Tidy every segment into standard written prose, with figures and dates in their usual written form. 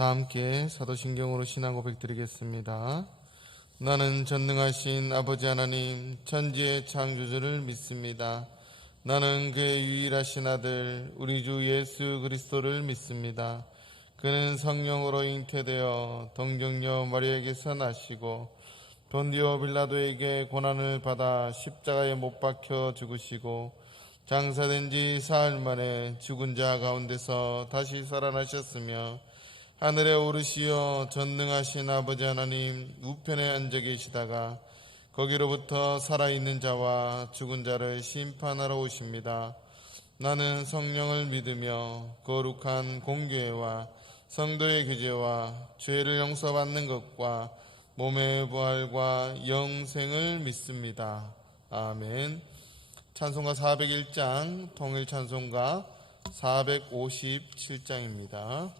다 함께 사도신경으로 신앙 고백 드리겠습니다. 나는 전능하신 아버지 하나님 천지의 창조주를 믿습니다. 나는 그의 유일하신 아들 우리 주 예수 그리스도를 믿습니다. 그는 성령으로 잉태되어 동정녀 마리아에게서 나시고 본디오 빌라도에게 고난을 받아 십자가에 못 박혀 죽으시고 장사된 지 사흘 만에 죽은 자 가운데서 다시 살아나셨으며 하늘에 오르시어 전능하신 아버지 하나님 우편에 앉아 계시다가 거기로부터 살아있는 자와 죽은 자를 심판하러 오십니다. 나는 성령을 믿으며 거룩한 공교회와 성도의 교제와 죄를 용서받는 것과 몸의 부활과 영생을 믿습니다. 아멘. 찬송가 401장 통일 찬송가 457장입니다.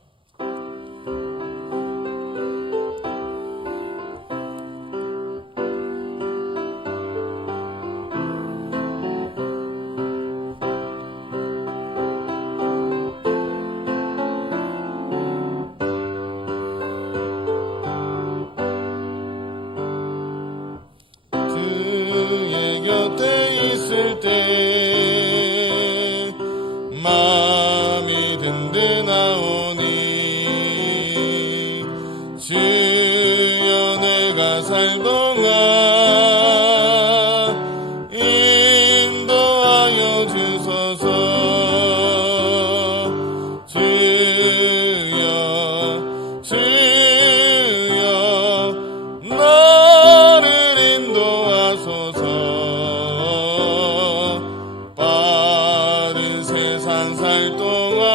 그의 곁에 있을 때 마음이 든든하오니 주여 내가 살 동안 인도하여 주소서. 주여 나를 인도하소서. 빠른 세상 살 동안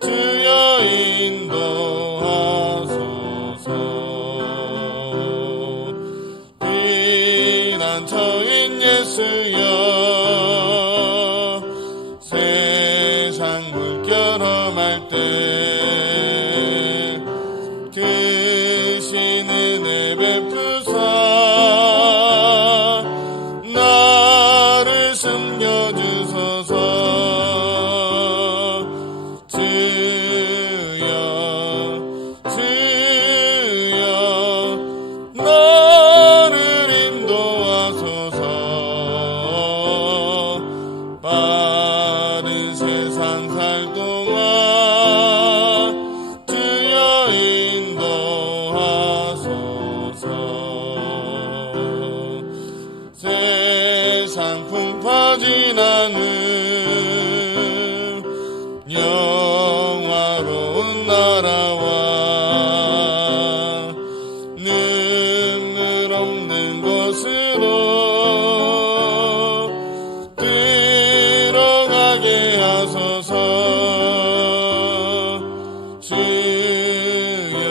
주여 인도하소서. 피난처인 예수여 세상 물결험할 때 크신 은혜 베푸사 나를 숨겨주소서. 주여 나를 인도하소서. 빠른 세상 살 동안 주여 인도하소서. 세상 풍파 지나는 영화로운 나라와 눈물 없는 곳으로 들어가게 하소서. 주여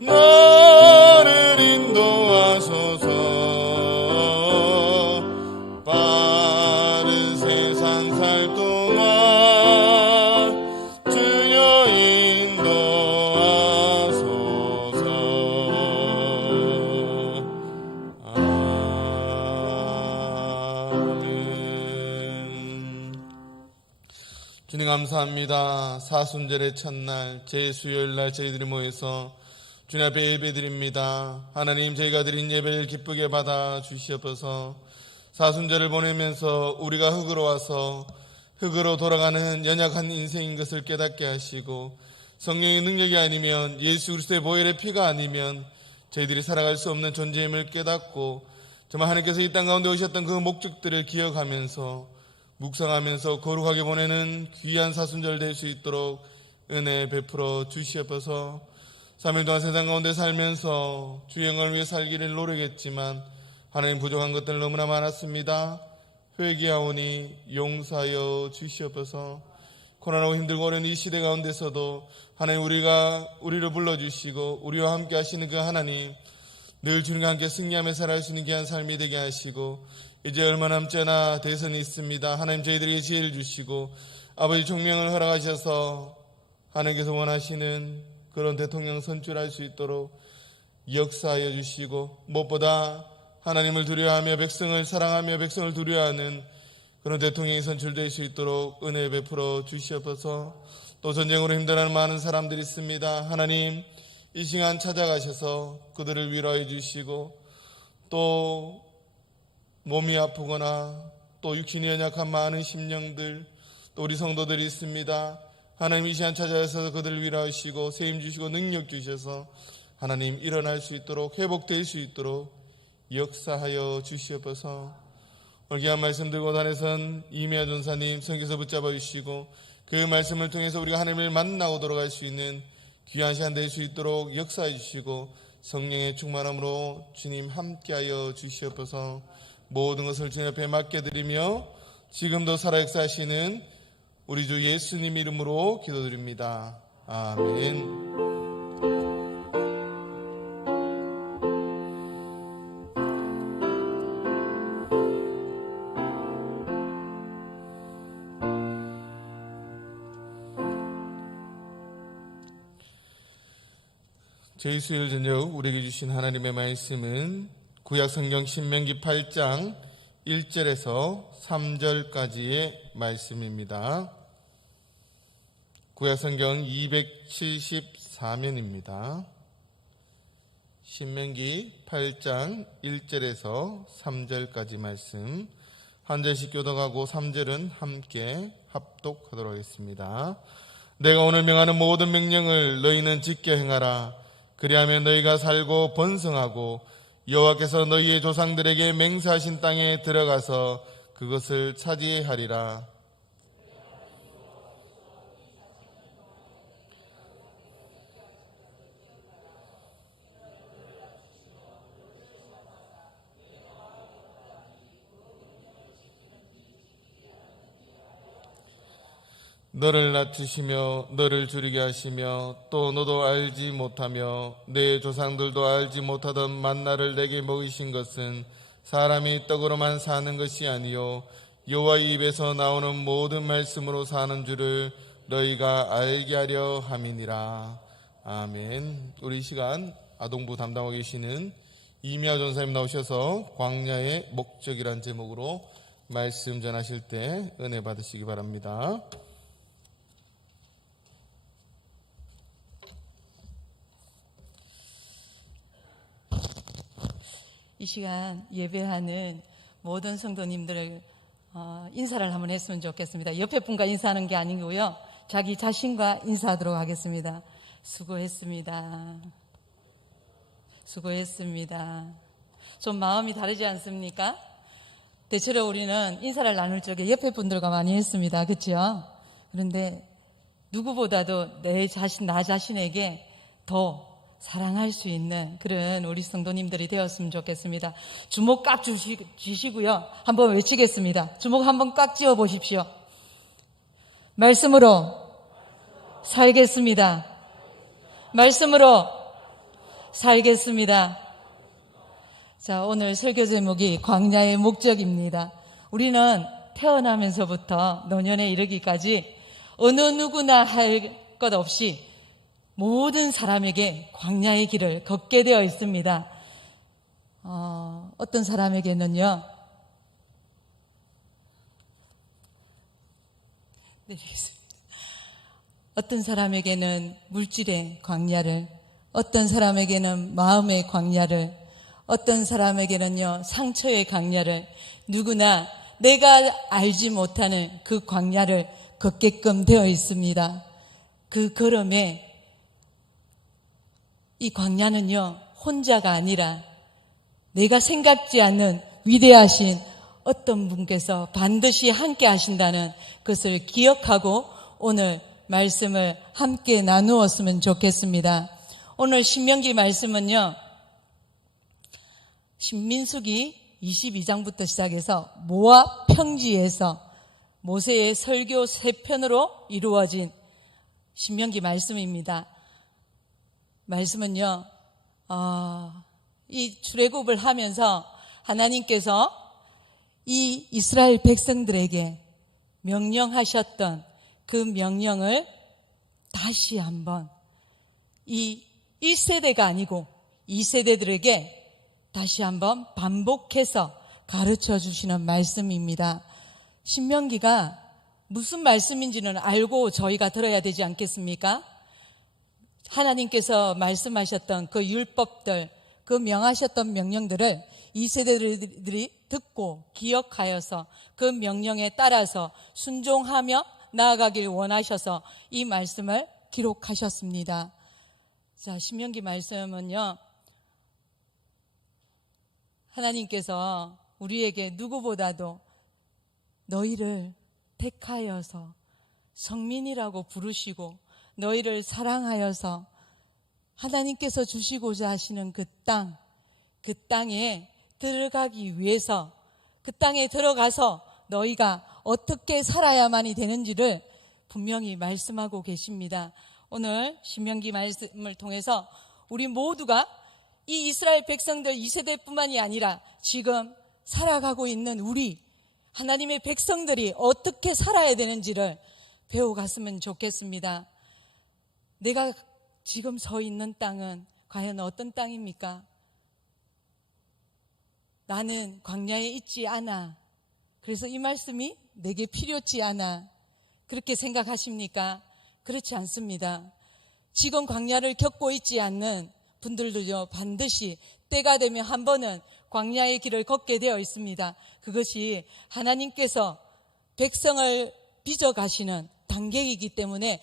나를 인도하소서. 빠른 세상 살 동안 주여 인도하소서. 아멘. 주님 감사합니다. 사순절의 첫날 제수요일날 저희들이 모여서 주님 앞에 예배드립니다. 하나님 저희가 드린 예배를 기쁘게 받아 주시옵소서. 사순절을 보내면서 우리가 흙으로 와서 흙으로 돌아가는 연약한 인생인 것을 깨닫게 하시고 성령의 능력이 아니면 예수 그리스도의 보혈의 피가 아니면 저희들이 살아갈 수 없는 존재임을 깨닫고 정말 하나님께서 이 땅 가운데 오셨던 그 목적들을 기억하면서 묵상하면서 거룩하게 보내는 귀한 사순절 될 수 있도록 은혜 베풀어 주시옵소서. 3일 동안 세상 가운데 살면서 주의 영광을 위해 살기를 노력했지만 하나님 부족한 것들 너무나 많았습니다. 회개하오니 용서하여 주시옵소서. 고난하고 힘들고 어려운 이 시대 가운데서도 하나님 우리를 불러주시고 우리와 함께 하시는 그 하나님 늘 주님과 함께 승리하며 살아갈 수 있는 귀한 삶이 되게 하시고 이제 얼마 남지 않아 대선이 있습니다. 하나님 저희들에게 지혜를 주시고 아버지 총명을 허락하셔서 하나님께서 원하시는 그런 대통령 선출할 수 있도록 역사하여 주시고 무엇보다 하나님을 두려워하며 백성을 사랑하며 백성을 두려워하는 그런 대통령이 선출될 수 있도록 은혜 베풀어 주시옵소서. 또 전쟁으로 힘들어하는 많은 사람들이 있습니다. 하나님, 이 시간 찾아가셔서 그들을 위로해 주시고, 또 몸이 아프거나 또 육신이 연약한 많은 심령들, 또 우리 성도들이 있습니다. 하나님, 이 시간 찾아가서 그들을 위로하시고 세임 주시고 능력 주셔서 하나님 일어날 수 있도록, 회복될 수 있도록 역사하여 주시옵소서. 오늘 귀한 말씀 들고 다니선 이미아 전사님 성경에서 붙잡아 주시고, 그 말씀을 통해서 우리가 하나님을 만나고 돌아갈 수 있는 귀한 시간 될 수 있도록 역사해 주시고, 성령의 충만함으로 주님 함께하여 주시옵소서. 모든 것을 주님 앞에 맡겨드리며 지금도 살아 역사하시는 우리 주 예수님 이름으로 기도드립니다. 아멘. 저희 수요일 저녁 우리에게 주신 하나님의 말씀은 구약성경 신명기 8장 1절에서 3절까지의 말씀입니다. 구약성경 274면입니다. 신명기 8장 1절에서 3절까지 말씀, 한 절씩 교독하고 3절은 함께 합독하도록 하겠습니다. 내가 오늘 명하는 모든 명령을 너희는 지켜 행하라. 그리하면 너희가 살고 번성하고 여호와께서 너희의 조상들에게 맹세하신 땅에 들어가서 그것을 차지하리라. 너를 낮추시며 너를 줄이게 하시며 또 너도 알지 못하며 내 조상들도 알지 못하던 만나를 내게 먹이신 것은 사람이 떡으로만 사는 것이 아니요 여호와의 입에서 나오는 모든 말씀으로 사는 줄을 너희가 알게 하려 함이니라. 아멘. 우리 이 시간 아동부 담당하고 계시는 이미아 전사님 나오셔서 광야의 목적이란 제목으로 말씀 전하실 때 은혜 받으시기 바랍니다. 이 시간 예배하는 모든 성도님들을 인사를 한번 했으면 좋겠습니다. 옆에 분과 인사하는 게 아니고요, 자기 자신과 인사하도록 하겠습니다. 수고했습니다. 수고했습니다. 좀 마음이 다르지 않습니까? 대체로 우리는 인사를 나눌 적에 옆에 분들과 많이 했습니다. 그렇죠? 그런데 누구보다도 나 자신에게 더 사랑할 수 있는 그런 우리 성도님들이 되었으면 좋겠습니다. 주먹 꽉 쥐시고요. 한번 외치겠습니다. 주먹 한번 꽉 쥐어 보십시오. 말씀으로 살겠습니다. 말씀으로 살겠습니다. 자, 오늘 설교 제목이 광야의 목적입니다. 우리는 태어나면서부터 노년에 이르기까지 어느 누구나 할 것 없이 모든 사람에게 광야의 길을 걷게 되어 있습니다. 어떤 사람에게는요, 어떤 사람에게는 물질의 광야를, 어떤 사람에게는 마음의 광야를, 어떤 사람에게는요 상처의 광야를, 누구나 내가 알지 못하는 그 광야를 걷게끔 되어 있습니다. 그 걸음에 이 광야는요 혼자가 아니라 내가 생각지 않는 위대하신 어떤 분께서 반드시 함께 하신다는 것을 기억하고 오늘 말씀을 함께 나누었으면 좋겠습니다. 오늘 신명기 말씀은요, 신민수기 22장부터 시작해서 모압 평지에서 모세의 설교 3편으로 이루어진 신명기 말씀입니다. 말씀은요, 이 출애굽을 하면서 하나님께서 이 이스라엘 백성들에게 명령하셨던 그 명령을 다시 한번 이 1세대가 아니고 2세대들에게 다시 한번 반복해서 가르쳐 주시는 말씀입니다. 신명기가 무슨 말씀인지는 알고 저희가 들어야 되지 않겠습니까? 하나님께서 말씀하셨던 그 율법들, 그 명하셨던 명령들을 이 세대들이 듣고 기억하여서 그 명령에 따라서 순종하며 나아가길 원하셔서 이 말씀을 기록하셨습니다. 자, 신명기 말씀은요, 하나님께서 우리에게 누구보다도 너희를 택하여서 성민이라고 부르시고 너희를 사랑하여서 하나님께서 주시고자 하시는 그 땅에 들어가기 위해서, 그 땅에 들어가서 너희가 어떻게 살아야만이 되는지를 분명히 말씀하고 계십니다. 오늘 신명기 말씀을 통해서 우리 모두가 이 이스라엘 백성들 2세대뿐만이 아니라 지금 살아가고 있는 우리 하나님의 백성들이 어떻게 살아야 되는지를 배워갔으면 좋겠습니다. 내가 지금 서 있는 땅은 과연 어떤 땅입니까? 나는 광야에 있지 않아. 그래서 이 말씀이 내게 필요치 않아. 그렇게 생각하십니까? 그렇지 않습니다. 지금 광야를 겪고 있지 않는 분들도요, 반드시 때가 되면 한 번은 광야의 길을 걷게 되어 있습니다. 그것이 하나님께서 백성을 빚어가시는 단계이기 때문에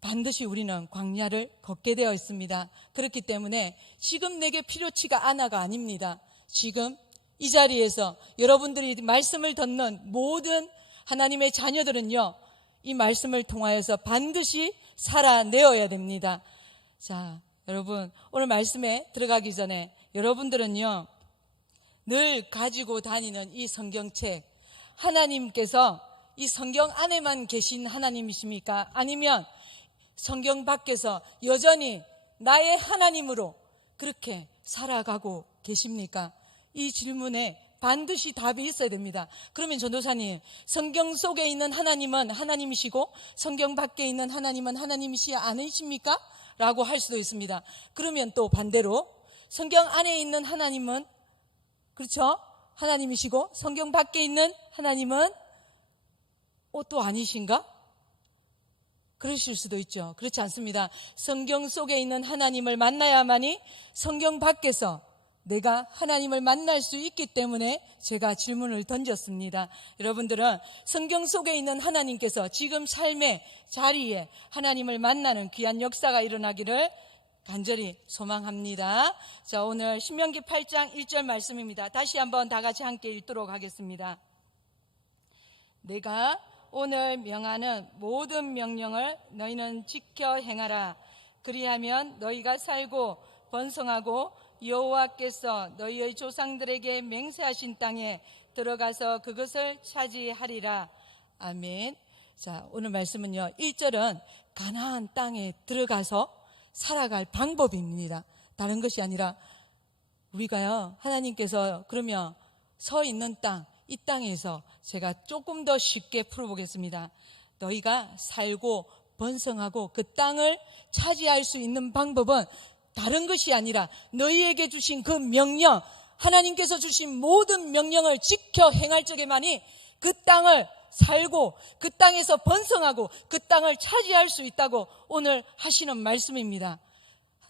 반드시 우리는 광야를 걷게 되어 있습니다. 그렇기 때문에 지금 내게 필요치가 않아가 아닙니다. 지금 이 자리에서 여러분들이 말씀을 듣는 모든 하나님의 자녀들은요, 이 말씀을 통하여서 반드시 살아내어야 됩니다. 자, 여러분, 오늘 말씀에 들어가기 전에 여러분들은요, 늘 가지고 다니는 이 성경책, 하나님께서 이 성경 안에만 계신 하나님이십니까? 아니면 성경 밖에서 여전히 나의 하나님으로 그렇게 살아가고 계십니까? 이 질문에 반드시 답이 있어야 됩니다. 그러면 전도사님, 성경 속에 있는 하나님은 하나님이시고 성경 밖에 있는 하나님은 하나님이시 아니십니까? 라고 할 수도 있습니다. 그러면 또 반대로 성경 안에 있는 하나님은, 그렇죠? 하나님이시고 성경 밖에 있는 하나님은 또 아니신가? 그러실 수도 있죠. 그렇지 않습니다. 성경 속에 있는 하나님을 만나야만이 성경 밖에서 내가 하나님을 만날 수 있기 때문에 제가 질문을 던졌습니다. 여러분들은 성경 속에 있는 하나님께서 지금 삶의 자리에 하나님을 만나는 귀한 역사가 일어나기를 간절히 소망합니다. 자, 오늘 신명기 8장 1절 말씀입니다. 다시 한번 다 같이 함께 읽도록 하겠습니다. 내가 오늘 명하는 모든 명령을 너희는 지켜 행하라. 그리하면 너희가 살고 번성하고 여호와께서 너희의 조상들에게 맹세하신 땅에 들어가서 그것을 차지하리라. 아멘. 자, 오늘 말씀은요, 1절은 가나안 땅에 들어가서 살아갈 방법입니다. 다른 것이 아니라 우리가요, 하나님께서 그러면 서 있는 땅, 이 땅에서 제가 조금 더 쉽게 풀어보겠습니다. 너희가 살고 번성하고 그 땅을 차지할 수 있는 방법은 다른 것이 아니라 너희에게 주신 그 명령, 하나님께서 주신 모든 명령을 지켜 행할 적에만이 그 땅을 살고 그 땅에서 번성하고 그 땅을 차지할 수 있다고 오늘 하시는 말씀입니다.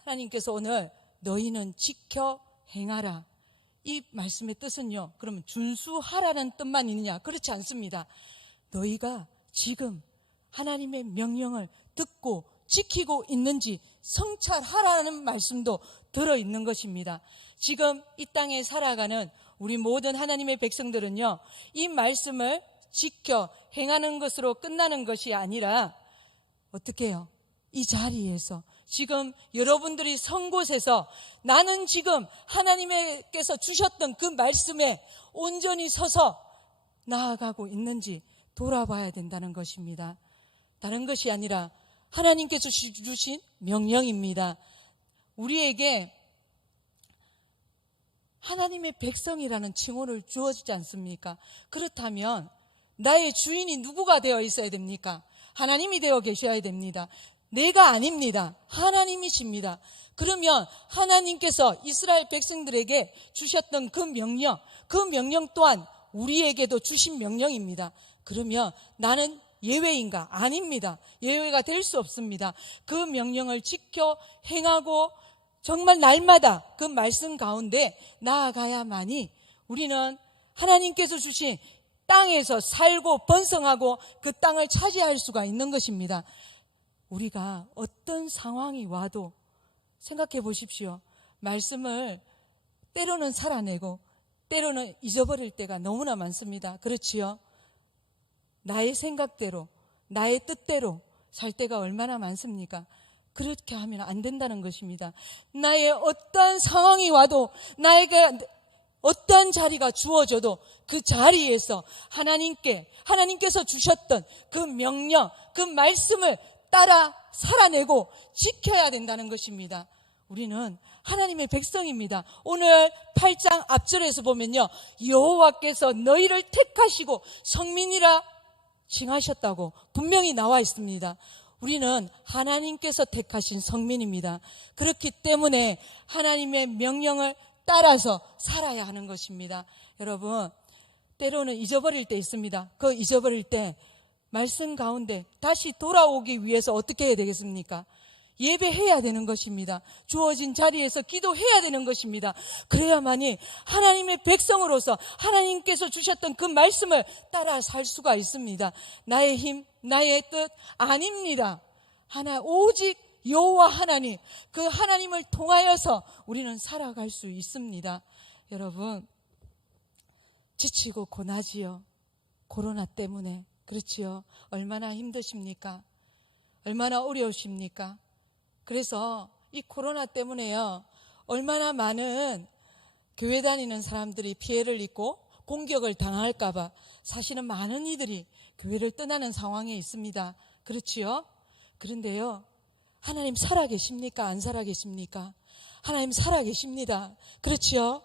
하나님께서 오늘 너희는 지켜 행하라. 이 말씀의 뜻은요, 그러면 준수하라는 뜻만 있느냐? 그렇지 않습니다. 너희가 지금 하나님의 명령을 듣고 지키고 있는지 성찰하라는 말씀도 들어있는 것입니다. 지금 이 땅에 살아가는 우리 모든 하나님의 백성들은요, 이 말씀을 지켜 행하는 것으로 끝나는 것이 아니라 어떻게 해요? 이 자리에서 지금 여러분들이 선 곳에서 나는 지금 하나님께서 주셨던 그 말씀에 온전히 서서 나아가고 있는지 돌아봐야 된다는 것입니다. 다른 것이 아니라 하나님께서 주신 명령입니다. 우리에게 하나님의 백성이라는 칭호를 주어주지 않습니까? 그렇다면 나의 주인이 누구가 되어 있어야 됩니까? 하나님이 되어 계셔야 됩니다. 내가 아닙니다. 하나님이십니다. 그러면 하나님께서 이스라엘 백성들에게 주셨던 그 명령 또한 우리에게도 주신 명령입니다. 그러면 나는 예외인가? 아닙니다. 예외가 될 수 없습니다. 그 명령을 지켜 행하고 정말 날마다 그 말씀 가운데 나아가야만이 우리는 하나님께서 주신 땅에서 살고 번성하고 그 땅을 차지할 수가 있는 것입니다. 우리가 어떤 상황이 와도 생각해 보십시오. 말씀을 때로는 살아내고 때로는 잊어버릴 때가 너무나 많습니다. 그렇지요? 나의 생각대로, 나의 뜻대로 살 때가 얼마나 많습니까? 그렇게 하면 안 된다는 것입니다. 나의 어떠한 상황이 와도, 나에게 어떠한 자리가 주어져도 그 자리에서 하나님께서 주셨던 그 명령, 그 말씀을 따라 살아내고 지켜야 된다는 것입니다. 우리는 하나님의 백성입니다. 오늘 8장 앞절에서 보면요, 여호와께서 너희를 택하시고 성민이라 칭하셨다고 분명히 나와 있습니다. 우리는 하나님께서 택하신 성민입니다. 그렇기 때문에 하나님의 명령을 따라서 살아야 하는 것입니다. 여러분, 때로는 잊어버릴 때 있습니다. 그 잊어버릴 때 말씀 가운데 다시 돌아오기 위해서 어떻게 해야 되겠습니까? 예배해야 되는 것입니다. 주어진 자리에서 기도해야 되는 것입니다. 그래야만이 하나님의 백성으로서 하나님께서 주셨던 그 말씀을 따라 살 수가 있습니다. 나의 힘, 나의 뜻 아닙니다. 오직 여호와 하나님, 그 하나님을 통하여서 우리는 살아갈 수 있습니다. 여러분, 지치고 고나지요. 코로나 때문에. 그렇지요. 얼마나 힘드십니까? 얼마나 어려우십니까? 그래서 이 코로나 때문에요, 얼마나 많은 교회 다니는 사람들이 피해를 입고 공격을 당할까봐 사실은 많은 이들이 교회를 떠나는 상황에 있습니다. 그렇지요? 그런데요, 하나님 살아계십니까? 안 살아계십니까? 하나님 살아계십니다. 그렇지요?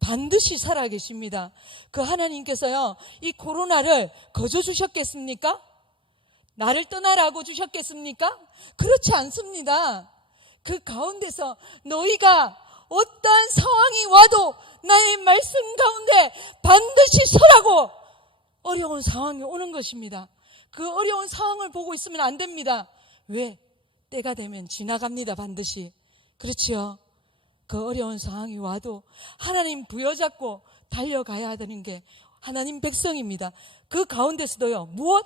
반드시 살아계십니다. 그 하나님께서요, 이 코로나를 거저 주셨겠습니까? 나를 떠나라고 주셨겠습니까? 그렇지 않습니다. 그 가운데서 너희가 어떠한 상황이 와도 나의 말씀 가운데 반드시 서라고 어려운 상황이 오는 것입니다. 그 어려운 상황을 보고 있으면 안 됩니다. 왜? 때가 되면 지나갑니다. 반드시. 그렇지요? 그 어려운 상황이 와도 하나님 부여잡고 달려가야 되는 게 하나님 백성입니다. 그 가운데서도요, 무엇?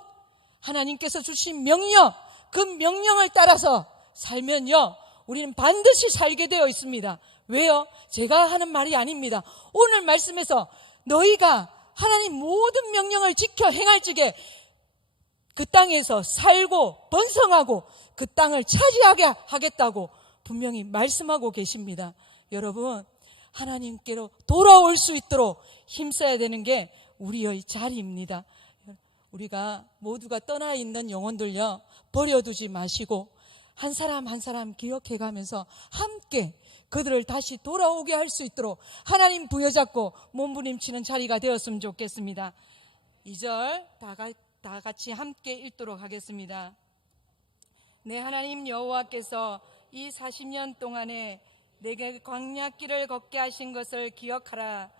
하나님께서 주신 명령, 그 명령을 따라서 살면요, 우리는 반드시 살게 되어 있습니다. 왜요? 제가 하는 말이 아닙니다. 오늘 말씀에서 너희가 하나님 모든 명령을 지켜 행할 적에 그 땅에서 살고 번성하고 그 땅을 차지하게 하겠다고 분명히 말씀하고 계십니다. 여러분, 하나님께로 돌아올 수 있도록 힘써야 되는 게 우리의 자리입니다. 우리가 모두가 떠나 있는 영혼들요, 버려두지 마시고 한 사람 한 사람 기억해가면서 함께 그들을 다시 돌아오게 할 수 있도록 하나님 부여잡고 몸부림치는 자리가 되었으면 좋겠습니다. 2절 다 같이 함께 읽도록 하겠습니다. 내 하나님 여호와께서 이 40년 동안에 내게 광야길을 걷게 하신 것을 기억하라.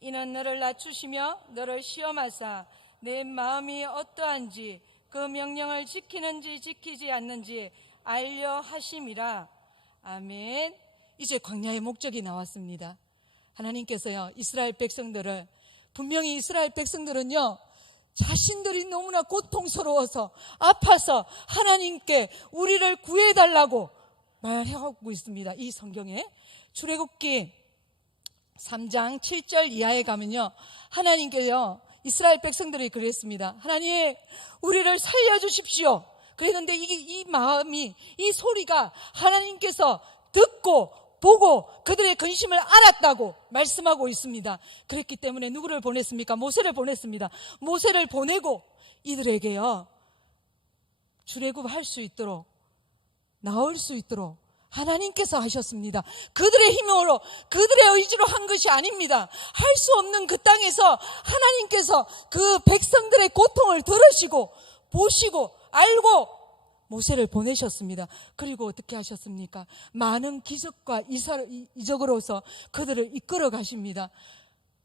이는 너를 낮추시며 너를 시험하사 내 마음이 어떠한지 그 명령을 지키는지 지키지 않는지 알려 하심이라. 아멘. 이제 광야의 목적이 나왔습니다. 하나님께서요, 이스라엘 백성들을, 분명히 이스라엘 백성들은요, 자신들이 너무나 고통스러워서 아파서 하나님께 우리를 구해달라고 말하고 있습니다. 이 성경에 출애굽기 3장 7절 이하에 가면요, 하나님께요, 이스라엘 백성들이 그랬습니다. 하나님, 우리를 살려주십시오. 그랬는데 이 마음이, 이 소리가 하나님께서 듣고 보고 그들의 근심을 알았다고 말씀하고 있습니다. 그랬기 때문에 누구를 보냈습니까? 모세를 보냈습니다. 모세를 보내고 이들에게요, 출애굽할 수 있도록, 나올 수 있도록 하나님께서 하셨습니다. 그들의 힘으로, 그들의 의지로 한 것이 아닙니다. 할 수 없는 그 땅에서 하나님께서 그 백성들의 고통을 들으시고 보시고 알고 모세를 보내셨습니다. 그리고 어떻게 하셨습니까? 많은 기적과 이적으로서 그들을 이끌어 가십니다.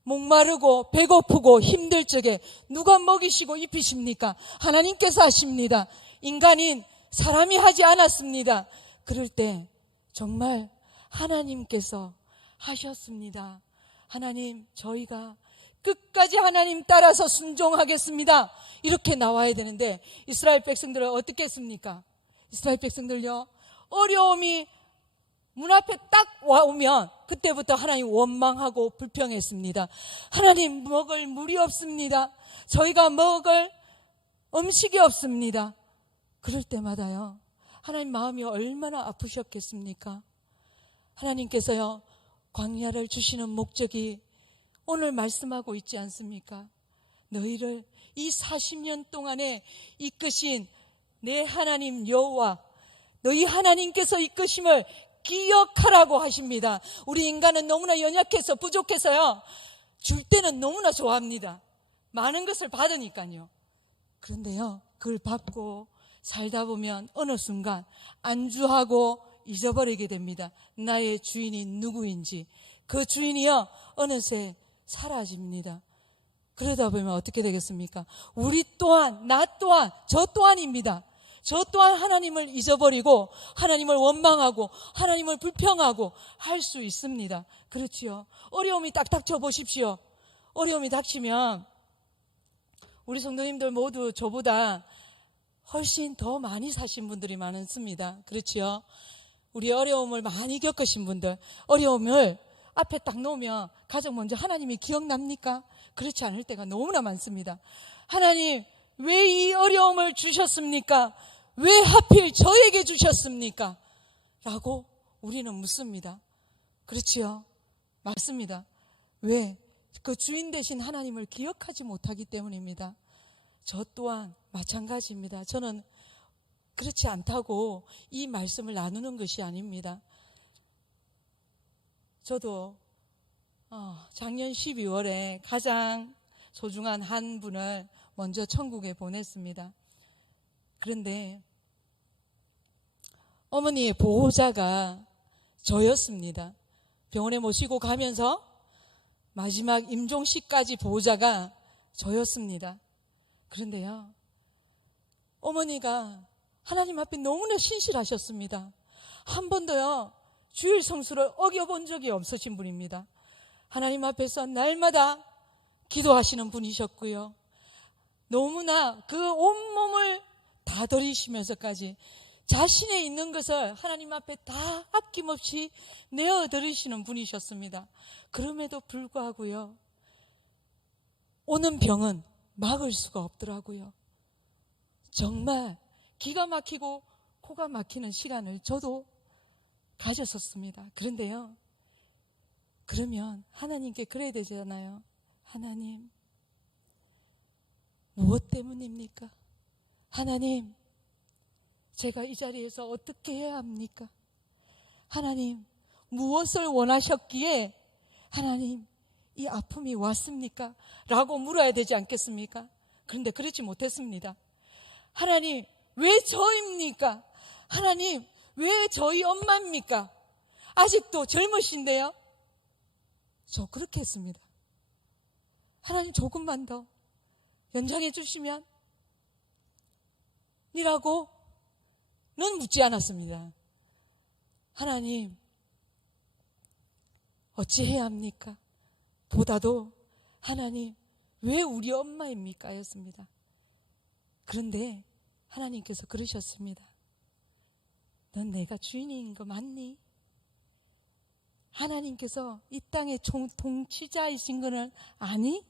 목마르고 배고프고 힘들 적에 누가 먹이시고 입히십니까? 하나님께서 하십니다. 인간인 사람이 하지 않았습니다. 그럴 때 정말 하나님께서 하셨습니다. 하나님, 저희가 끝까지 하나님 따라서 순종하겠습니다. 이렇게 나와야 되는데 이스라엘 백성들은 어떻게 했습니까? 이스라엘 백성들요, 어려움이 문 앞에 딱 와오면 그때부터 하나님 원망하고 불평했습니다. 하나님, 먹을 물이 없습니다. 저희가 먹을 음식이 없습니다. 그럴 때마다요, 하나님 마음이 얼마나 아프셨겠습니까? 하나님께서요, 광야를 주시는 목적이 오늘 말씀하고 있지 않습니까? 너희를 이 40년 동안에 이끄신 내 하나님 여호와, 너희 하나님께서 이끄심을 기억하라고 하십니다. 우리 인간은 너무나 연약해서 부족해서요, 줄 때는 너무나 좋아합니다. 많은 것을 받으니까요. 그런데요, 그걸 받고 살다 보면 어느 순간 안주하고 잊어버리게 됩니다. 나의 주인이 누구인지. 그 주인이요, 어느새 사라집니다. 그러다 보면 어떻게 되겠습니까? 우리 또한, 나 또한, 저 또한입니다. 저 또한 하나님을 잊어버리고 하나님을 원망하고 하나님을 불평하고 할 수 있습니다. 그렇지요. 어려움이 딱 닥쳐 보십시오. 어려움이 닥치면 우리 성도님들 모두 저보다 훨씬 더 많이 사신 분들이 많습니다. 그렇지요. 우리 어려움을 많이 겪으신 분들, 어려움을 앞에 딱 놓으면 가장 먼저 하나님이 기억납니까? 그렇지 않을 때가 너무나 많습니다. 하나님, 왜 이 어려움을 주셨습니까? 왜 하필 저에게 주셨습니까? 라고 우리는 묻습니다. 그렇지요? 맞습니다. 왜? 그 주인 되신 하나님을 기억하지 못하기 때문입니다. 저 또한 마찬가지입니다. 저는 그렇지 않다고 이 말씀을 나누는 것이 아닙니다. 저도 작년 12월에 가장 소중한 한 분을 먼저 천국에 보냈습니다. 그런데 어머니의 보호자가 저였습니다. 병원에 모시고 가면서 마지막 임종식까지 보호자가 저였습니다. 그런데요, 어머니가 하나님 앞에 너무나 신실하셨습니다. 한 번도요, 주일 성수를 어겨본 적이 없으신 분입니다. 하나님 앞에서 날마다 기도하시는 분이셨고요, 너무나 그 온몸을 다 드리시면서까지 자신의 있는 것을 하나님 앞에 다 아낌없이 내어드리시는 분이셨습니다. 그럼에도 불구하고요, 오는 병은 막을 수가 없더라고요. 정말 기가 막히고 코가 막히는 시간을 저도 가졌었습니다. 그런데요, 그러면 하나님께 그래야 되잖아요. 하나님, 무엇 때문입니까? 하나님, 제가 이 자리에서 어떻게 해야 합니까? 하나님, 무엇을 원하셨기에 하나님, 이 아픔이 왔습니까? 라고 물어야 되지 않겠습니까? 그런데 그렇지 못했습니다. 하나님, 왜 저입니까? 하나님, 왜 저희 엄마입니까? 아직도 젊으신데요? 저 그렇게 했습니다. 하나님, 조금만 더 연장해 주시면 이라고는 묻지 않았습니다. 하나님, 어찌해야 합니까? 보다도 하나님, 왜 우리 엄마입니까? 였습니다. 그런데 하나님께서 그러셨습니다. 넌 내가 주인인 거 맞니? 하나님께서 이 땅의 통치자이신 거는 아니?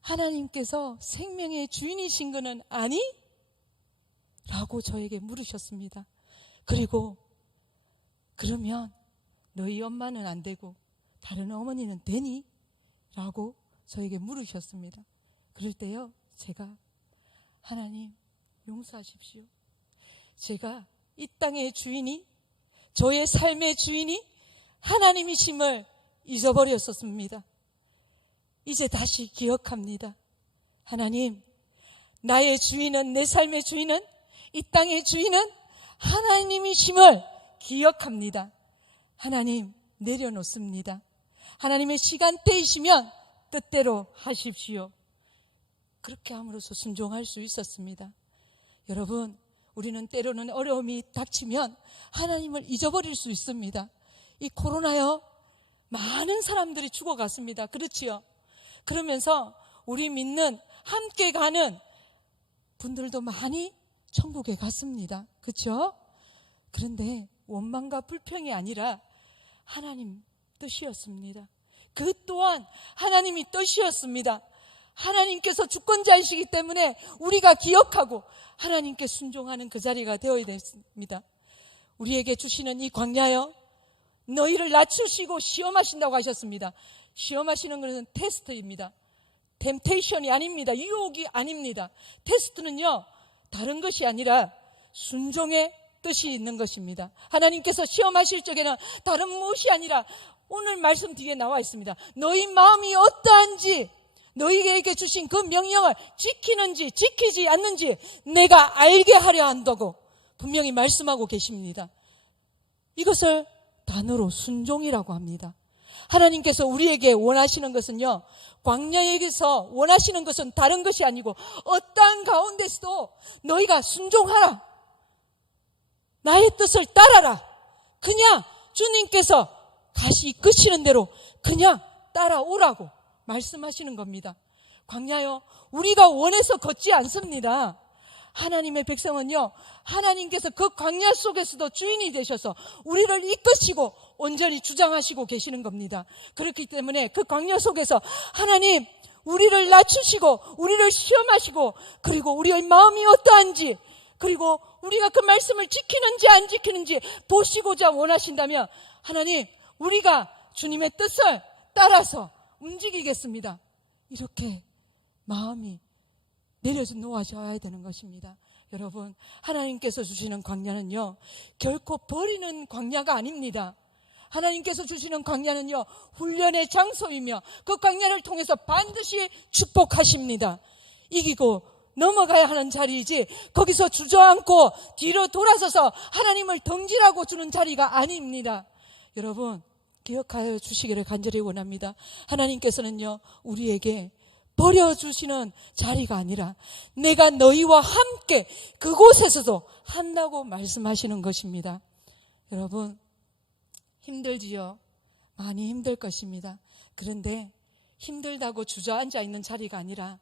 하나님께서 생명의 주인이신 거는 아니? 라고 저에게 물으셨습니다. 그리고 그러면 너희 엄마는 안 되고 다른 어머니는 되니? 라고 저에게 물으셨습니다. 그럴 때요, 제가 하나님 용서하십시오. 제가 이 땅의 주인이, 저의 삶의 주인이 하나님이심을 잊어버렸었습니다. 이제 다시 기억합니다. 하나님, 나의 주인은, 내 삶의 주인은, 이 땅의 주인은 하나님이심을 기억합니다. 하나님, 내려놓습니다. 하나님의 시간대이시면 뜻대로 하십시오. 그렇게 함으로써 순종할 수 있었습니다. 여러분, 우리는 때로는 어려움이 닥치면 하나님을 잊어버릴 수 있습니다. 이 코로나요, 많은 사람들이 죽어갔습니다. 그렇지요? 그러면서 우리 믿는 함께 가는 분들도 많이 천국에 갔습니다. 그렇죠? 그런데 원망과 불평이 아니라 하나님 뜻이었습니다. 그 또한 하나님이 뜻이었습니다. 하나님께서 주권자이시기 때문에 우리가 기억하고 하나님께 순종하는 그 자리가 되어야 됐습니다. 우리에게 주시는 이 광야요, 너희를 낮추시고 시험하신다고 하셨습니다. 시험하시는 것은 테스트입니다. 템테이션이 아닙니다. 유혹이 아닙니다. 테스트는요, 다른 것이 아니라 순종의 뜻이 있는 것입니다. 하나님께서 시험하실 적에는 다른 무엇이 아니라 오늘 말씀 뒤에 나와 있습니다. 너희 마음이 어떠한지, 너희에게 주신 그 명령을 지키는지 지키지 않는지 내가 알게 하려 한다고 분명히 말씀하고 계십니다. 이것을 단어로 순종이라고 합니다. 하나님께서 우리에게 원하시는 것은요, 광야에게서 원하시는 것은 다른 것이 아니고 어떠한 가운데서도 너희가 순종하라, 나의 뜻을 따라라, 그냥 주님께서 가시 이끄시는 대로 그냥 따라오라고 말씀하시는 겁니다. 광야요, 우리가 원해서 걷지 않습니다. 하나님의 백성은요, 하나님께서 그 광야 속에서도 주인이 되셔서 우리를 이끄시고 온전히 주장하시고 계시는 겁니다. 그렇기 때문에 그 광야 속에서 하나님 우리를 낮추시고 우리를 시험하시고, 그리고 우리의 마음이 어떠한지, 그리고 우리가 그 말씀을 지키는지 안 지키는지 보시고자 원하신다면 하나님 우리가 주님의 뜻을 따라서 움직이겠습니다. 이렇게 마음이 내려놓아져야 되는 것입니다. 여러분, 하나님께서 주시는 광야는요, 결코 버리는 광야가 아닙니다. 하나님께서 주시는 광야는요, 훈련의 장소이며 그 광야를 통해서 반드시 축복하십니다. 이기고 넘어가야 하는 자리이지 거기서 주저앉고 뒤로 돌아서서 하나님을 덩질하고 주는 자리가 아닙니다. 여러분, 기억하여 주시기를 간절히 원합니다. 하나님께서는요, 우리에게 버려주시는 자리가 아니라 내가 너희와 함께 그곳에서도 한다고 말씀하시는 것입니다. 여러분, 힘들지요? 많이 힘들 것입니다. 그런데 힘들다고 주저앉아 있는 자리가 아니라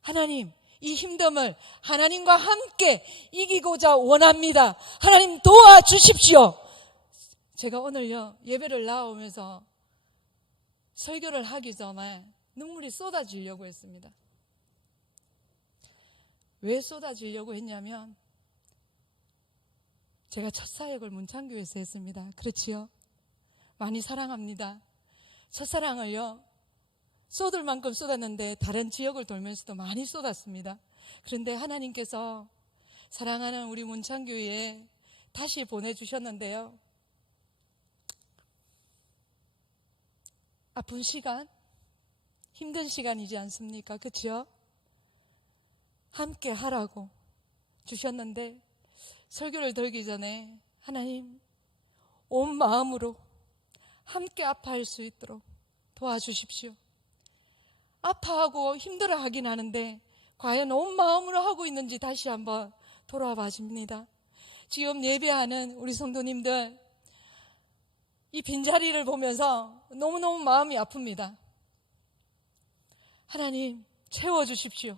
하나님, 이 힘듦을 하나님과 함께 이기고자 원합니다. 하나님 도와주십시오. 제가 오늘요, 예배를 나오면서 설교를 하기 전에 눈물이 쏟아지려고 했습니다. 왜 쏟아지려고 했냐면 제가 첫 사역을 문창교에서 했습니다. 그렇지요? 많이 사랑합니다. 첫사랑을요, 쏟을 만큼 쏟았는데 다른 지역을 돌면서도 많이 쏟았습니다. 그런데 하나님께서 사랑하는 우리 문창교회에 다시 보내주셨는데요, 아픈 시간, 힘든 시간이지 않습니까? 그렇죠? 함께 하라고 주셨는데 설교를 들기 전에 하나님 온 마음으로 함께 아파할 수 있도록 도와주십시오. 아파하고 힘들어하긴 하는데 과연 온 마음으로 하고 있는지 다시 한번 돌아봐 줍니다. 지금 예배하는 우리 성도님들, 이 빈자리를 보면서 너무너무 마음이 아픕니다. 하나님 채워주십시오.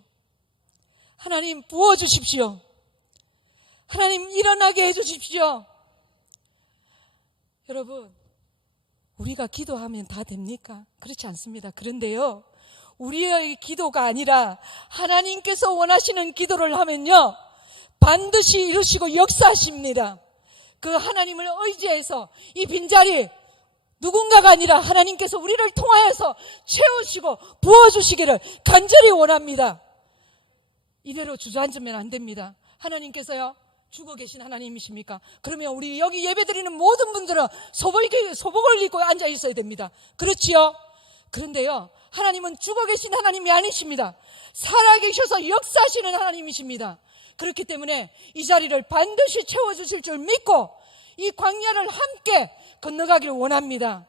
하나님 부어주십시오. 하나님 일어나게 해주십시오. 여러분, 우리가 기도하면 다 됩니까? 그렇지 않습니다. 그런데요, 우리의 기도가 아니라 하나님께서 원하시는 기도를 하면요, 반드시 이루시고 역사하십니다. 그 하나님을 의지해서 이 빈자리, 누군가가 아니라 하나님께서 우리를 통하여서 채우시고 부어주시기를 간절히 원합니다. 이대로 주저앉으면 안 됩니다. 하나님께서요, 죽어 계신 하나님이십니까? 그러면 우리 여기 예배드리는 모든 분들은 소복을 입고 앉아 있어야 됩니다. 그렇지요? 그런데요, 하나님은 죽어 계신 하나님이 아니십니다. 살아계셔서 역사하시는 하나님이십니다. 그렇기 때문에 이 자리를 반드시 채워주실 줄 믿고 이 광야를 함께 건너가기를 원합니다.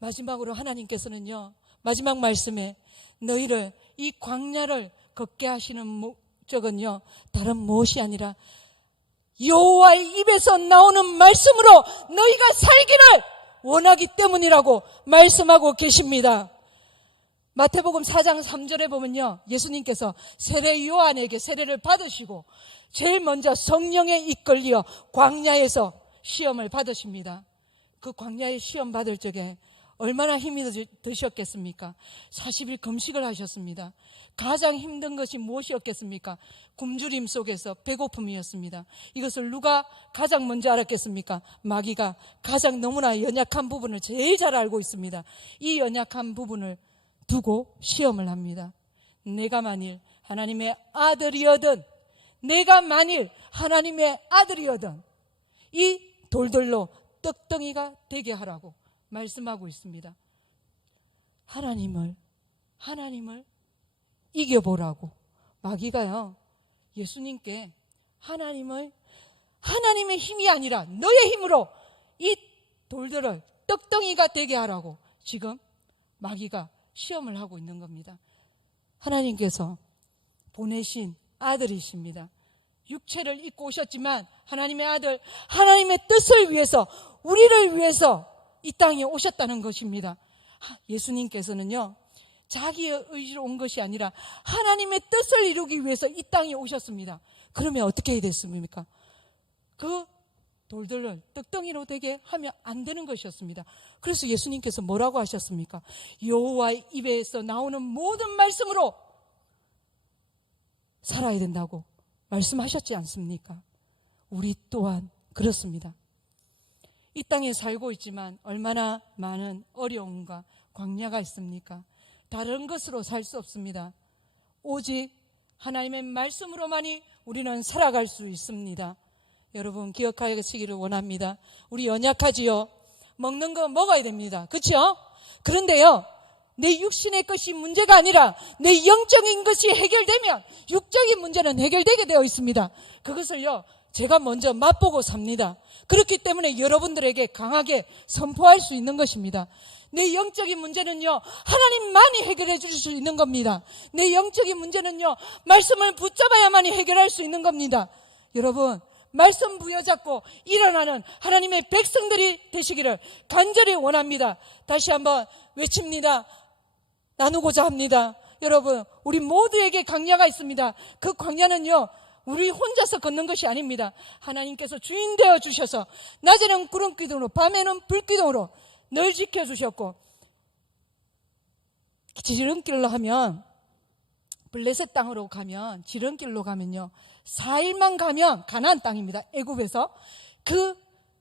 마지막으로 하나님께서는요, 마지막 말씀에 너희를 이 광야를 걷게 하시는 목적은요, 다른 무엇이 아니라 여호와의 입에서 나오는 말씀으로 너희가 살기를 원하기 때문이라고 말씀하고 계십니다. 마태복음 4장 3절에 보면요, 예수님께서 세례 요한에게 세례를 받으시고 제일 먼저 성령에 이끌려 광야에서 시험을 받으십니다. 그 광야에 시험 받을 적에 얼마나 힘이 드셨겠습니까? 40일 금식을 하셨습니다. 가장 힘든 것이 무엇이었겠습니까? 굶주림 속에서 배고픔이었습니다. 이것을 누가 가장 먼저 알았겠습니까? 마귀가 가장 너무나 연약한 부분을 제일 잘 알고 있습니다. 이 연약한 부분을 두고 시험을 합니다. 내가 만일 하나님의 아들이거든, 내가 만일 하나님의 아들이거든 이 돌들로 떡덩이가 되게 하라고 말씀하고 있습니다. 하나님을 이겨보라고 마귀가요, 예수님께 하나님의 힘이 아니라 너의 힘으로 이 돌들을 떡덩이가 되게 하라고 지금 마귀가 시험을 하고 있는 겁니다. 하나님께서 보내신 아들이십니다. 육체를 입고 오셨지만 하나님의 아들, 하나님의 뜻을 위해서, 우리를 위해서 이 땅에 오셨다는 것입니다. 예수님께서는요, 자기의 의지로 온 것이 아니라 하나님의 뜻을 이루기 위해서 이 땅에 오셨습니다. 그러면 어떻게 됐습니까? 그 돌들을 떡덩이로 되게 하면 안 되는 것이었습니다. 그래서 예수님께서 뭐라고 하셨습니까? 여호와의 입에서 나오는 모든 말씀으로 살아야 된다고 말씀하셨지 않습니까? 우리 또한 그렇습니다. 이 땅에 살고 있지만 얼마나 많은 어려움과 광야가 있습니까? 다른 것으로 살 수 없습니다. 오직 하나님의 말씀으로만이 우리는 살아갈 수 있습니다. 여러분 기억하시기를 원합니다. 우리 연약하지요. 먹는 거 먹어야 됩니다. 그렇죠? 그런데요, 내 육신의 것이 문제가 아니라 내 영적인 것이 해결되면 육적인 문제는 해결되게 되어 있습니다. 그것을요, 제가 먼저 맛보고 삽니다. 그렇기 때문에 여러분들에게 강하게 선포할 수 있는 것입니다. 내 영적인 문제는요, 하나님만이 해결해 줄 수 있는 겁니다. 내 영적인 문제는요, 말씀을 붙잡아야만이 해결할 수 있는 겁니다. 여러분, 말씀 부여잡고 일어나는 하나님의 백성들이 되시기를 간절히 원합니다. 다시 한번 외칩니다. 나누고자 합니다. 여러분, 우리 모두에게 광야가 있습니다. 그 광야는요, 우리 혼자서 걷는 것이 아닙니다. 하나님께서 주인 되어 주셔서 낮에는 구름기둥으로 밤에는 불기둥으로 늘 지켜주셨고, 지름길로 하면, 블레셋 땅으로 가면, 지름길로 가면요, 4일만 가면 가나안 땅입니다. 애굽에서 그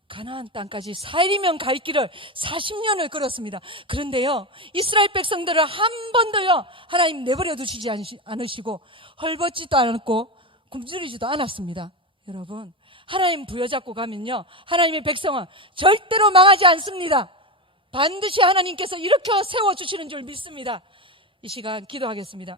가나안 땅까지 4일이면 갈 길을 40년을 걸었습니다. 그런데요, 이스라엘 백성들을 한 번도요, 하나님 내버려 두시지 않으시고 헐벗지도 않았고 굶주리지도 않았습니다. 여러분, 하나님 부여잡고 가면요, 하나님의 백성은 절대로 망하지 않습니다. 반드시 하나님께서 일으켜 세워주시는 줄 믿습니다. 이 시간 기도하겠습니다.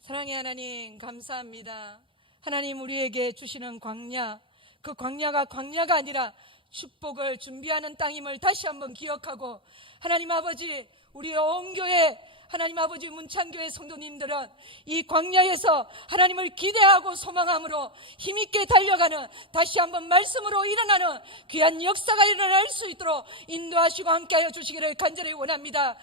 사랑의 하나님, 감사합니다. 하나님, 우리에게 주시는 광야, 그 광야가 아니라 축복을 준비하는 땅임을 다시 한번 기억하고, 하나님 아버지, 우리 온 교회, 하나님 아버지 문창교회 성도님들은 이 광야에서 하나님을 기대하고 소망함으로 힘있게 달려가는, 다시 한번 말씀으로 일어나는 귀한 역사가 일어날 수 있도록 인도하시고 함께하여 주시기를 간절히 원합니다.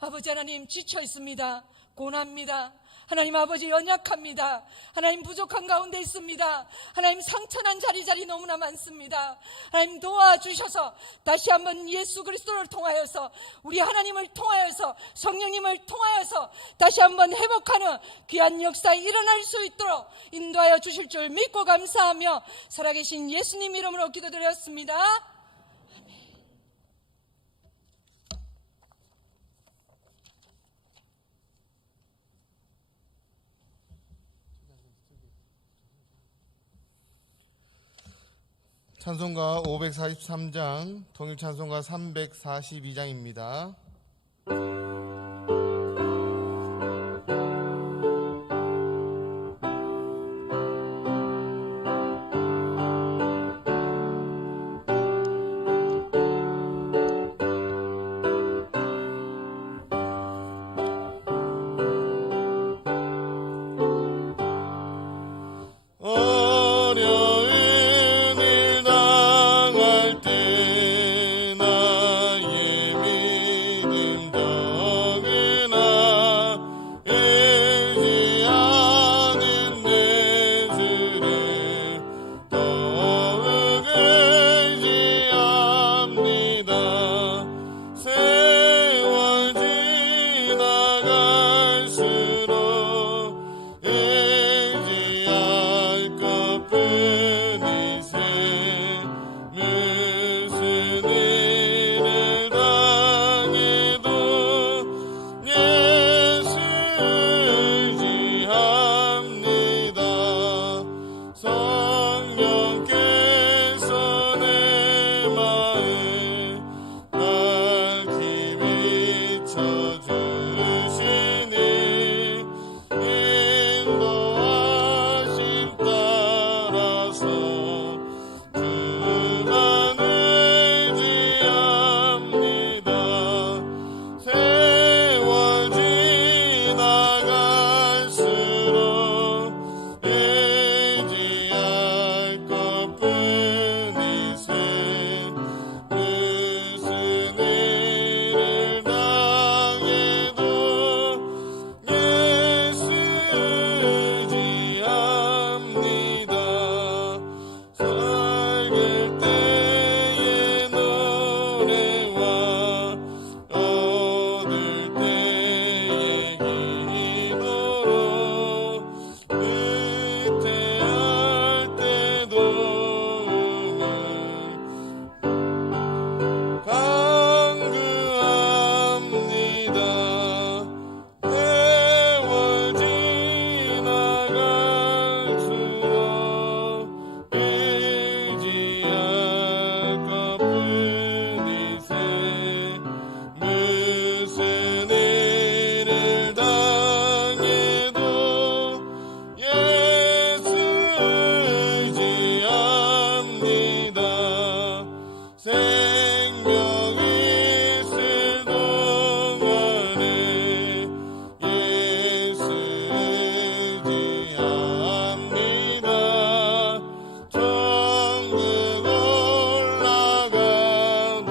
아버지 하나님, 지쳐 있습니다. 고납니다. 하나님 아버지, 연약합니다. 하나님, 부족한 가운데 있습니다. 하나님, 상처난 자리 너무나 많습니다. 하나님, 도와주셔서 다시 한번 예수 그리스도를 통하여서, 우리 하나님을 통하여서, 성령님을 통하여서 다시 한번 회복하는 귀한 역사에 일어날 수 있도록 인도하여 주실 줄 믿고 감사하며 살아계신 예수님 이름으로 기도드렸습니다. 찬송가 543장, 통일 찬송가 342장입니다. 생명이 있을 동안에 예수를 의지합니다. 천국 올라가도록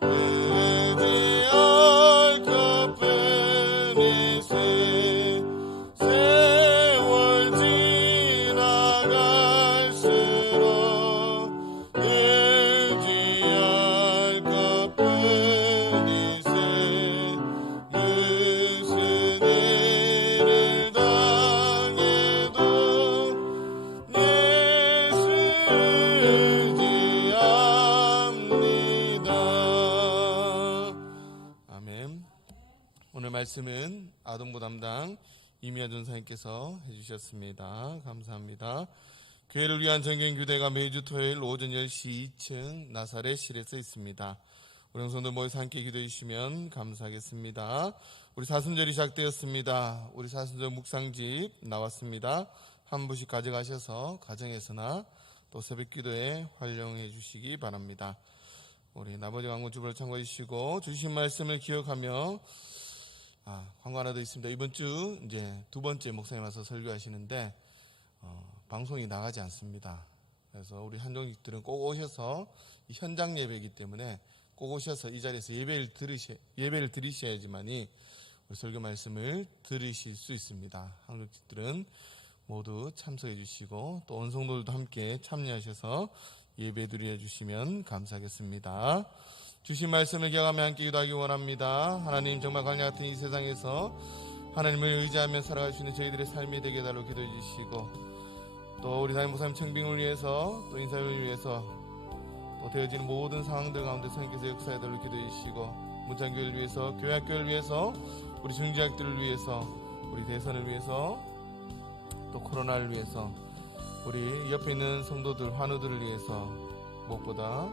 의지할 것뿐이세. 세월 지나갈수록 의지할 것뿐이세. 무슨 일을 당해도 예수 의지합니다. 아멘. 오늘 말씀은 아동부 담당 이미아 전사님께서 해주셨습니다. 감사합니다. 교회를 위한 정경교대가 매주 토요일 오전 10시 2층 나사렛실에서 있습니다. 우리 성도들 모여서 함께 기도해 주시면 감사하겠습니다. 우리 사순절이 시작되었습니다. 우리 사순절 묵상집 나왔습니다. 한 부씩 가져가셔서 가정에서나 또 새벽 기도에 활용해 주시기 바랍니다. 우리 나머지 광고 주보를 참고해 주시고 주신 말씀을 기억하며 광고 하나 더 있습니다. 이번 주 이제 두 번째 목사님 와서 설교하시는데 방송이 나가지 않습니다. 그래서 우리 한정직들은 꼭 오셔서 현장 예배이기 때문에 꼭 오셔서 이 자리에서 예배를 드리셔야지만이 우리 설교 말씀을 들으실 수 있습니다. 한정직들은 모두 참석해 주시고 또 온 성도들도 함께 참여하셔서 예배 드려 주시면 감사하겠습니다. 주신 말씀을 기억하며 함께 기도하기 원합니다. 하나님, 정말 광야 같은 이 세상에서 하나님을 의지하며 살아갈 수 있는 저희들의 삶이 되게 해달라고 기도해 주시고 또 우리 담임 목사님 청빙을 위해서 또 인사를 위해서 또 되어지는 모든 상황들 가운데 성령께서 역사해 달라고 기도해 주시고 문창교회를 위해서 교회학교를 위해서 우리 중지학들을 위해서 우리 대선을 위해서 또 코로나를 위해서 우리 옆에 있는 성도들 환우들을 위해서 무엇보다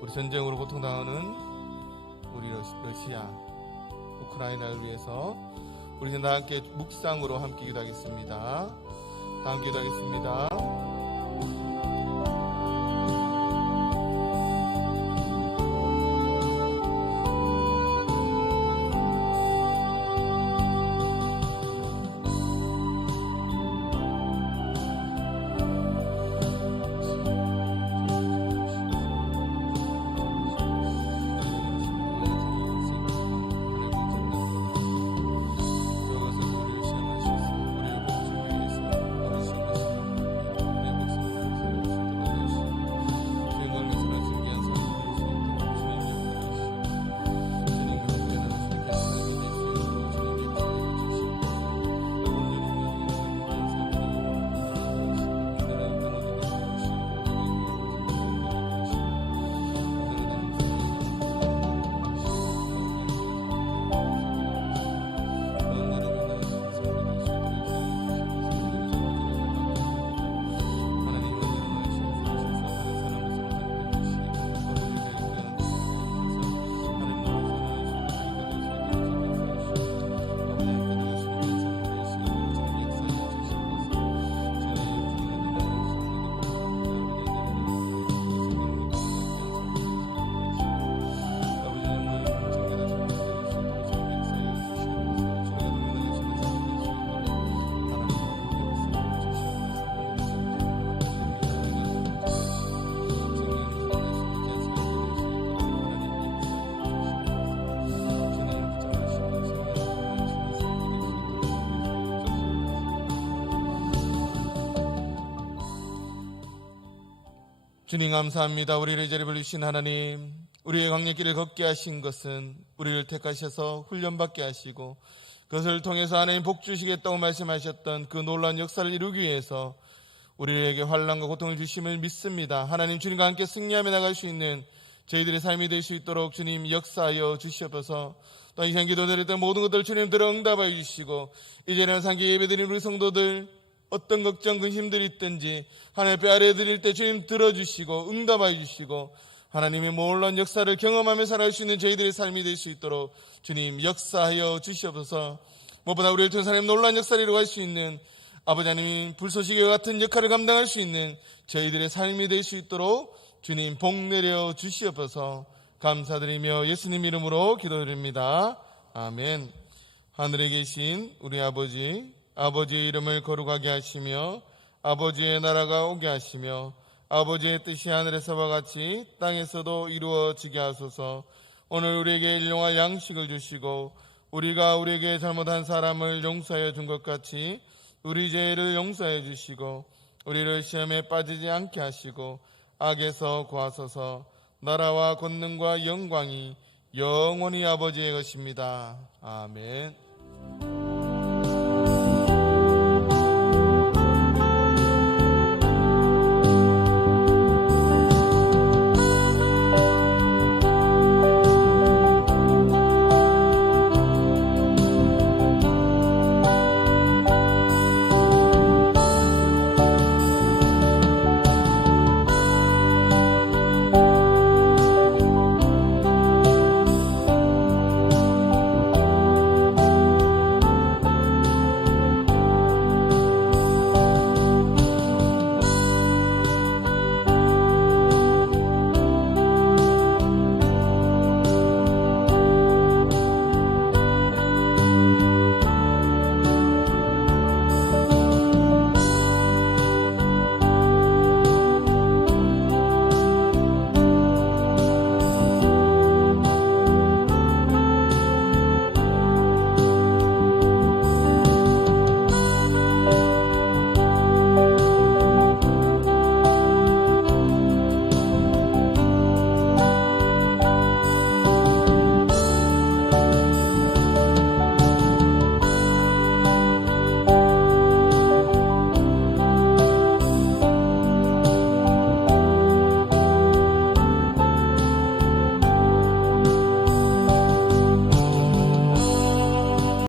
우리 전쟁으로 고통당하는 우리 러시아 우크라이나를 위해서 우리 다 함께 묵상으로 함께 기도하겠습니다. 다 함께 기도하겠습니다. 주님 감사합니다. 우리를 이 자리에 불리신 하나님, 우리의 광야길을 걷게 하신 것은 우리를 택하셔서 훈련받게 하시고 그것을 통해서 하나님 복 주시겠다고 말씀하셨던 그 놀라운 역사를 이루기 위해서 우리에게 환난과 고통을 주심을 믿습니다. 하나님, 주님과 함께 승리하며 나갈 수 있는 저희들의 삶이 될 수 있도록 주님 역사하여 주시옵소서. 또 이 시간 기도드렸던 모든 것들 주님 들어 응답하여 주시고 이제는 상기 예배드린 우리 성도들 어떤 걱정 근심들이 있든지 하나님 앞에 아뢰드릴 때 주님 들어주시고 응답하여 주시고 하나님의 놀라운 역사를 경험하며 살아갈 수 있는 저희들의 삶이 될 수 있도록 주님 역사하여 주시옵소서. 무엇보다 우리를 통해서 하나님 놀라운 역사를 이루어갈 수 있는 아버지 하나님 불쏘시개와 같은 역할을 감당할 수 있는 저희들의 삶이 될 수 있도록 주님 복 내려 주시옵소서. 감사드리며 예수님 이름으로 기도드립니다. 아멘. 하늘에 계신 우리 아버지, 아버지의 이름을 거룩하게 하시며 아버지의 나라가 오게 하시며 아버지의 뜻이 하늘에서와 같이 땅에서도 이루어지게 하소서. 오늘 우리에게 일용할 양식을 주시고 우리가 우리에게 잘못한 사람을 용서하여 준 것 같이 우리 죄를 용서해 주시고 우리를 시험에 빠지지 않게 하시고 악에서 구하소서. 나라와 권능과 영광이 영원히 아버지의 것입니다. 아멘.